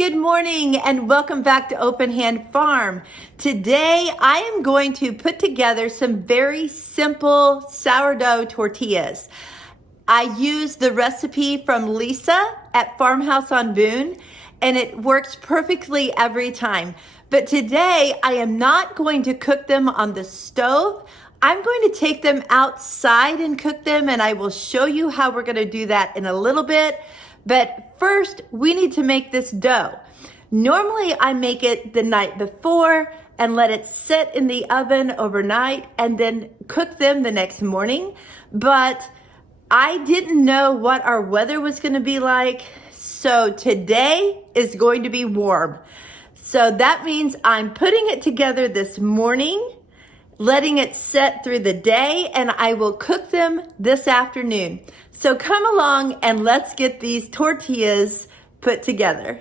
Good morning and welcome back to Open Hand Farm. Today I am going to put together some very simple sourdough tortillas. I used the recipe from Lisa at Farmhouse on Boone and it works perfectly every time. But today I am not going to cook them on the stove. I'm going to take them outside and cook them, and I will show you how we're going to do that in a little bit. But first, we need to make this dough. Normally, I make it the night before and let it sit in the oven overnight and then cook them the next morning. But I didn't know what our weather was going to be like. So today is going to be warm. So that means I'm putting it together this morning, letting it set through the day, and I will cook them this afternoon. So come along and let's get these tortillas put together.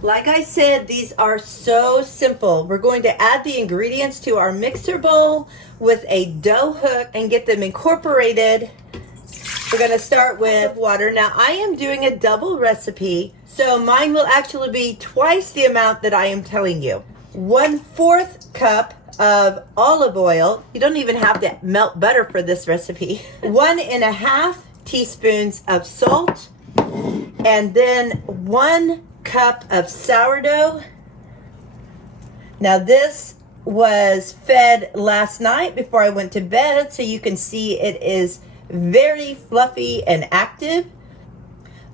Like I said, these are so simple. We're going to add the ingredients to our mixer bowl with a dough hook and get them incorporated. We're going to start with water. Now I am doing a double recipe, so mine will actually be twice the amount that I am telling you. 1/4 cup of olive oil. You don't even have to melt butter for this recipe. 1.5 teaspoons of salt, and then 1 cup of sourdough. Now this was fed last night before I went to bed, so you can see it is very fluffy and active.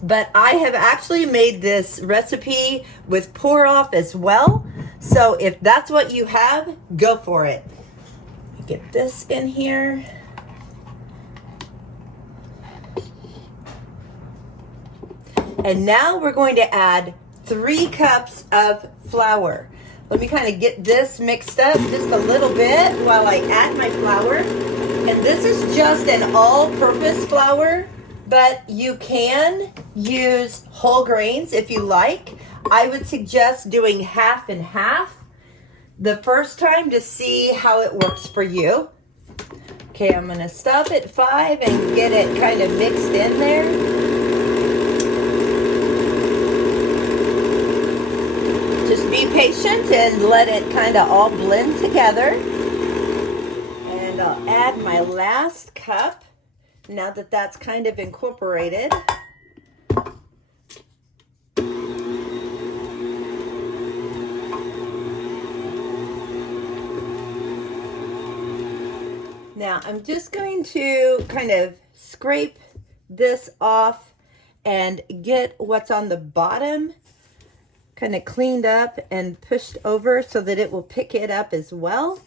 But I have actually made this recipe with pour off as well. So if that's what you have, go for it. Get this in here. And now we're going to add 3 cups of flour. Let me kind of get this mixed up just a little bit while I add my flour. And this is just an all-purpose flour, but you can use whole grains if you like. I would suggest doing half and half the first time to see how it works for you. Okay, I'm gonna stop at 5 and get it kind of mixed in there. Just be patient and let it kind of all blend together. And I'll add my last cup now that that's kind of incorporated. Now I'm just going to kind of scrape this off and get what's on the bottom kind of cleaned up and pushed over so that it will pick it up as well.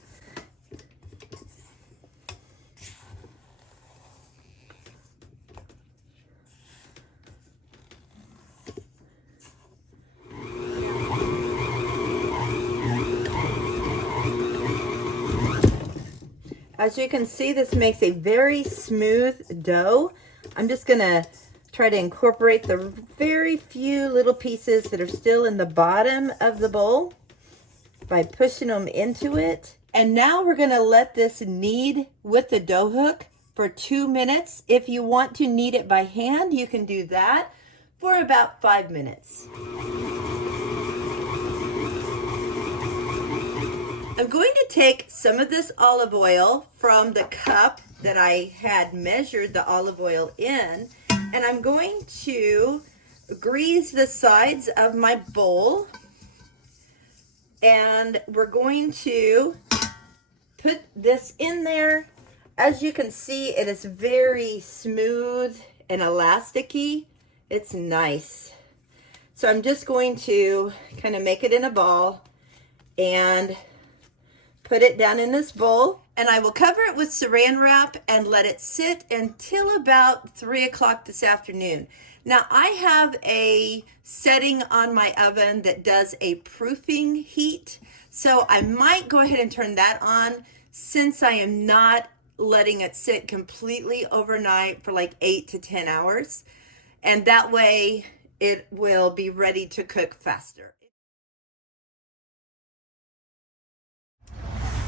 As you can see, this makes a very smooth dough. I'm just gonna try to incorporate the very few little pieces that are still in the bottom of the bowl by pushing them into it. And now we're gonna let this knead with the dough hook for 2 minutes. If you want to knead it by hand, you can do that for about 5 minutes. I'm going to take some of this olive oil from the cup that I had measured the olive oil in, and I'm going to grease the sides of my bowl, and we're going to put this in there. As you can see, it is very smooth and elasticy. It's nice. So I'm just going to kind of make it in a ball and put it down in this bowl, and I will cover it with saran wrap and let it sit until about 3 o'clock this afternoon. Now I have a setting on my oven that does a proofing heat, so I might go ahead and turn that on since I am not letting it sit completely overnight for like 8 to 10 hours, and that way it will be ready to cook faster.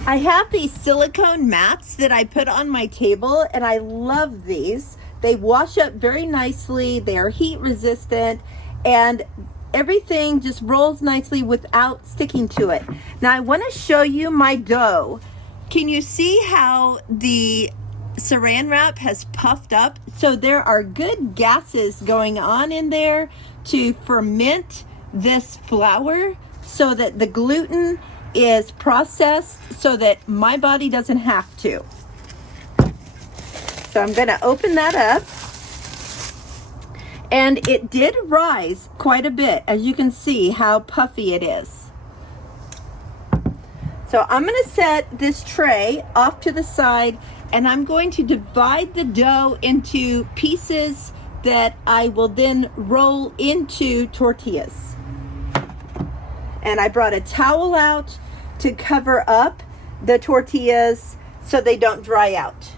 I have these silicone mats that I put on my table, and I love these. They wash up very nicely, they are heat resistant, and everything just rolls nicely without sticking to it. Now I want to show you my dough. Can you see how the saran wrap has puffed up? So there are good gases going on in there to ferment this flour so that the gluten is processed so that my body doesn't have to. So I'm going to open that up. And it did rise quite a bit, as you can see how puffy it is. So I'm going to set this tray off to the side, and I'm going to divide the dough into pieces that I will then roll into tortillas. And I brought a towel out to cover up the tortillas so they don't dry out.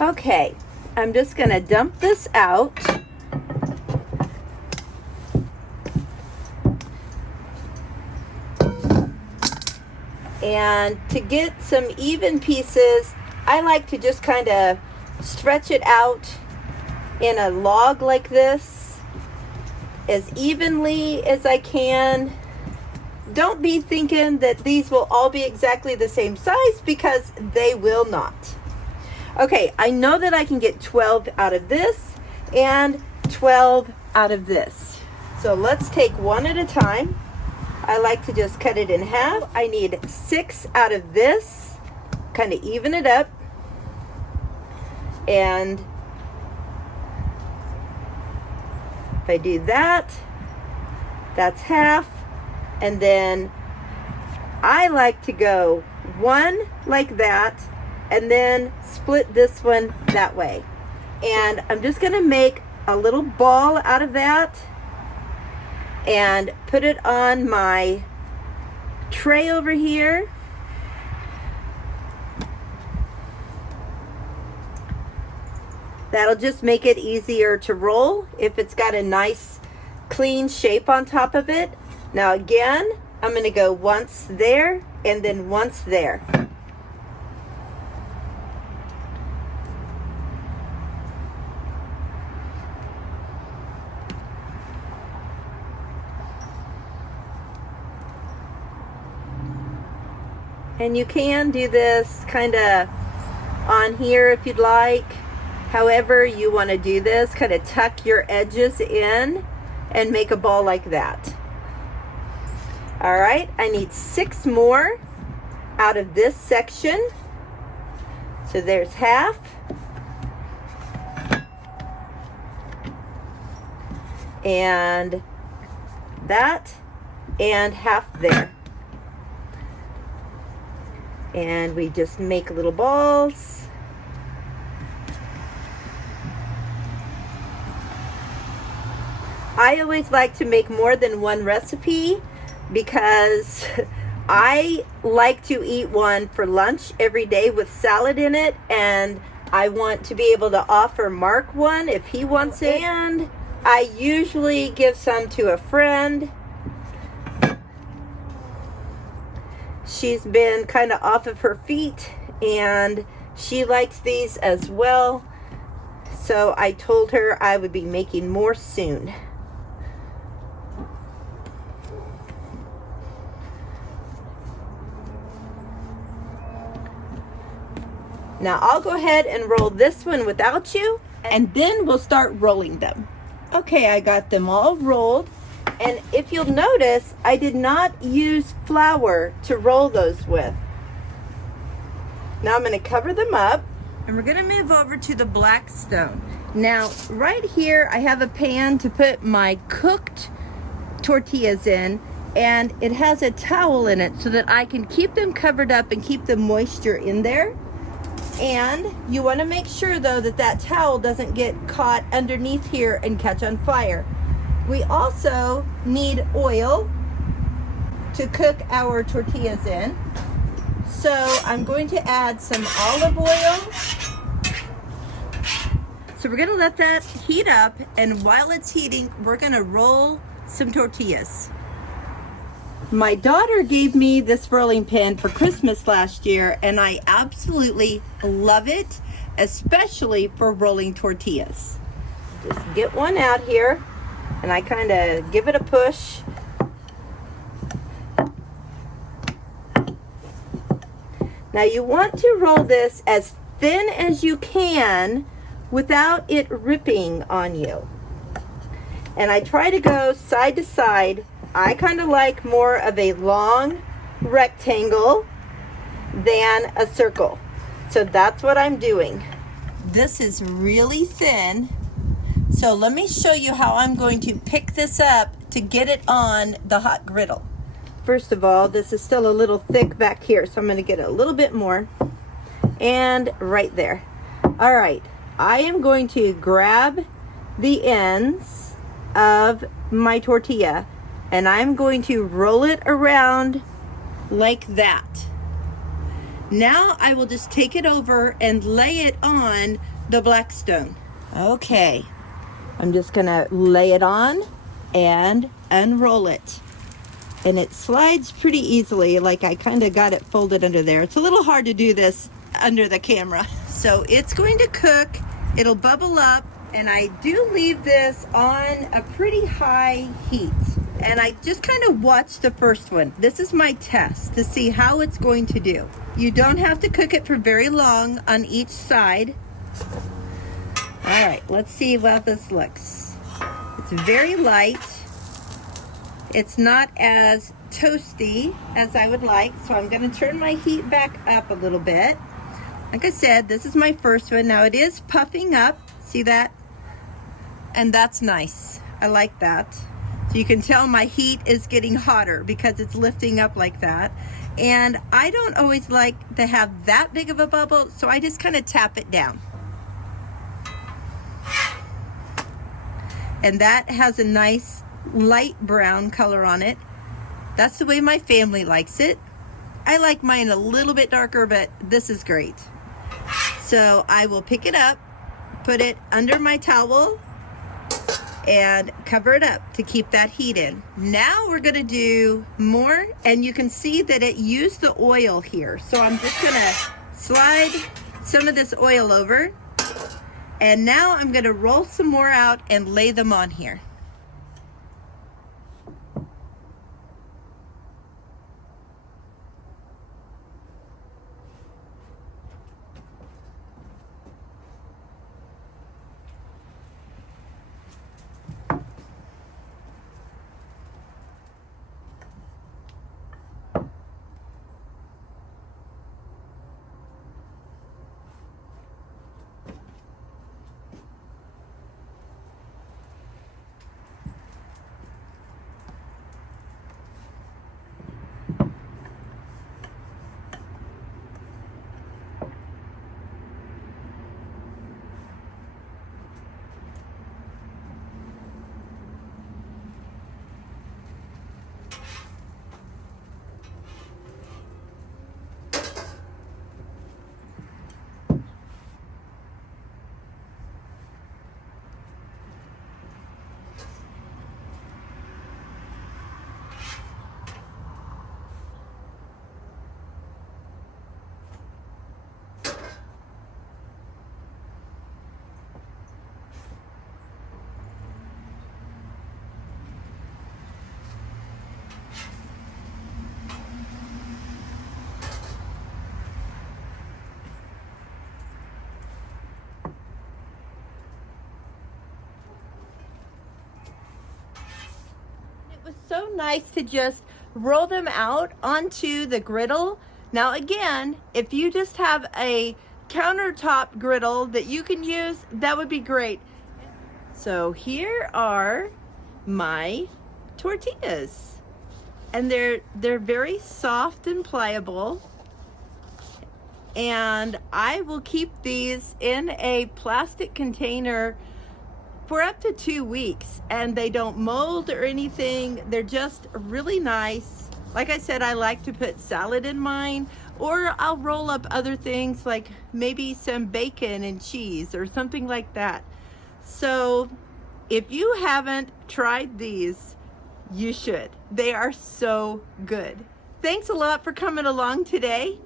Okay. I'm just going to dump this out. And to get some even pieces, I like to just kind of stretch it out in a log like this as evenly as I can. Don't be thinking that these will all be exactly the same size, because they will not. Okay, I know that I can get 12 out of this and 12 out of this. So let's take one at a time. I like to just cut it in half. I need 6 out of this, kind of even it up. And if I do that, that's half. And then I like to go one like that, and then split this one that way. And I'm just gonna make a little ball out of that and put it on my tray over here. That'll just make it easier to roll if it's got a nice clean shape on top of it. Now again, I'm gonna go once there and then once there. And you can do this kind of on here if you'd like. However you want to do this, kind of tuck your edges in and make a ball like that. All right, I need 6 more out of this section. So there's half. And that, and half there. And we just make little balls. I always like to make more than one recipe because I like to eat one for lunch every day with salad in it, and I want to be able to offer Mark one if he wants it. And I usually give some to a friend. She's been kind of off of her feet and she likes these as well. So I told her I would be making more soon. Now I'll go ahead and roll this one without you, and then we'll start rolling them. Okay, I got them all rolled. And if you'll notice, I did not use flour to roll those with. Now I'm going to cover them up, and we're going to move over to the Blackstone. Now, right here, I have a pan to put my cooked tortillas in, and it has a towel in it so that I can keep them covered up and keep the moisture in there. And you want to make sure, though, that that towel doesn't get caught underneath here and catch on fire. We also need oil to cook our tortillas in. So I'm going to add some olive oil. So we're going to let that heat up, and while it's heating, we're going to roll some tortillas. My daughter gave me this rolling pin for Christmas last year, and I absolutely love it, especially for rolling tortillas. Just get one out here. and I kind of give it a push. Now you want to roll this as thin as you can without it ripping on you. And I try to go side to side. I kind of like more of a long rectangle than a circle. So that's what I'm doing. This is really thin. So let me show you how I'm going to pick this up to get it on the hot griddle. First of all, this is still a little thick back here, so I'm going to get a little bit more. And right there. All right, I am going to grab the ends of my tortilla and I'm going to roll it around like that. Now I will just take it over and lay it on the Blackstone. Okay, I'm just gonna lay it on and unroll it. And it slides pretty easily, like I kind of got it folded under there. It's a little hard to do this under the camera. So it's going to cook, it'll bubble up, and I do leave this on a pretty high heat. And I just kind of watch the first one. This is my test to see how it's going to do. You don't have to cook it for very long on each side. All right, let's see how this looks. It's very light. It's not as toasty as I would like, so I'm going to turn my heat back up a little bit. Like I said, this is my first one. Now it is puffing up, see that? And that's nice. I like that. So you can tell my heat is getting hotter because it's lifting up like that. And I don't always like to have that big of a bubble, so I just kind of tap it down. And that has a nice light brown color on it. That's the way my family likes it. I like mine a little bit darker, but this is great. So I will pick it up, put it under my towel, and cover it up to keep that heat in. Now we're gonna do more, and you can see that it used the oil here. So I'm just gonna slide some of this oil over, and now I'm gonna roll some more out and lay them on here. Was so nice to just roll them out onto the griddle. Now again, if you just have a countertop griddle that you can use, that would be great. So here are my tortillas, and they're very soft and pliable, and I will keep these in a plastic container for up to 2 weeks, and they don't mold or anything. They're just really nice. Like I said, I like to put salad in mine, or I'll roll up other things like maybe some bacon and cheese or something like that. So if you haven't tried these, you should. They are so good. Thanks a lot for coming along today,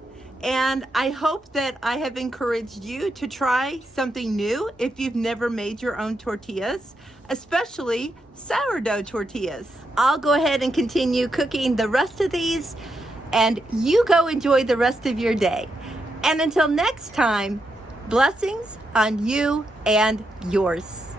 And I hope that I have encouraged you to try something new if you've never made your own tortillas, especially sourdough tortillas. I'll go ahead and continue cooking the rest of these, and you go enjoy the rest of your day. And until next time, blessings on you and yours.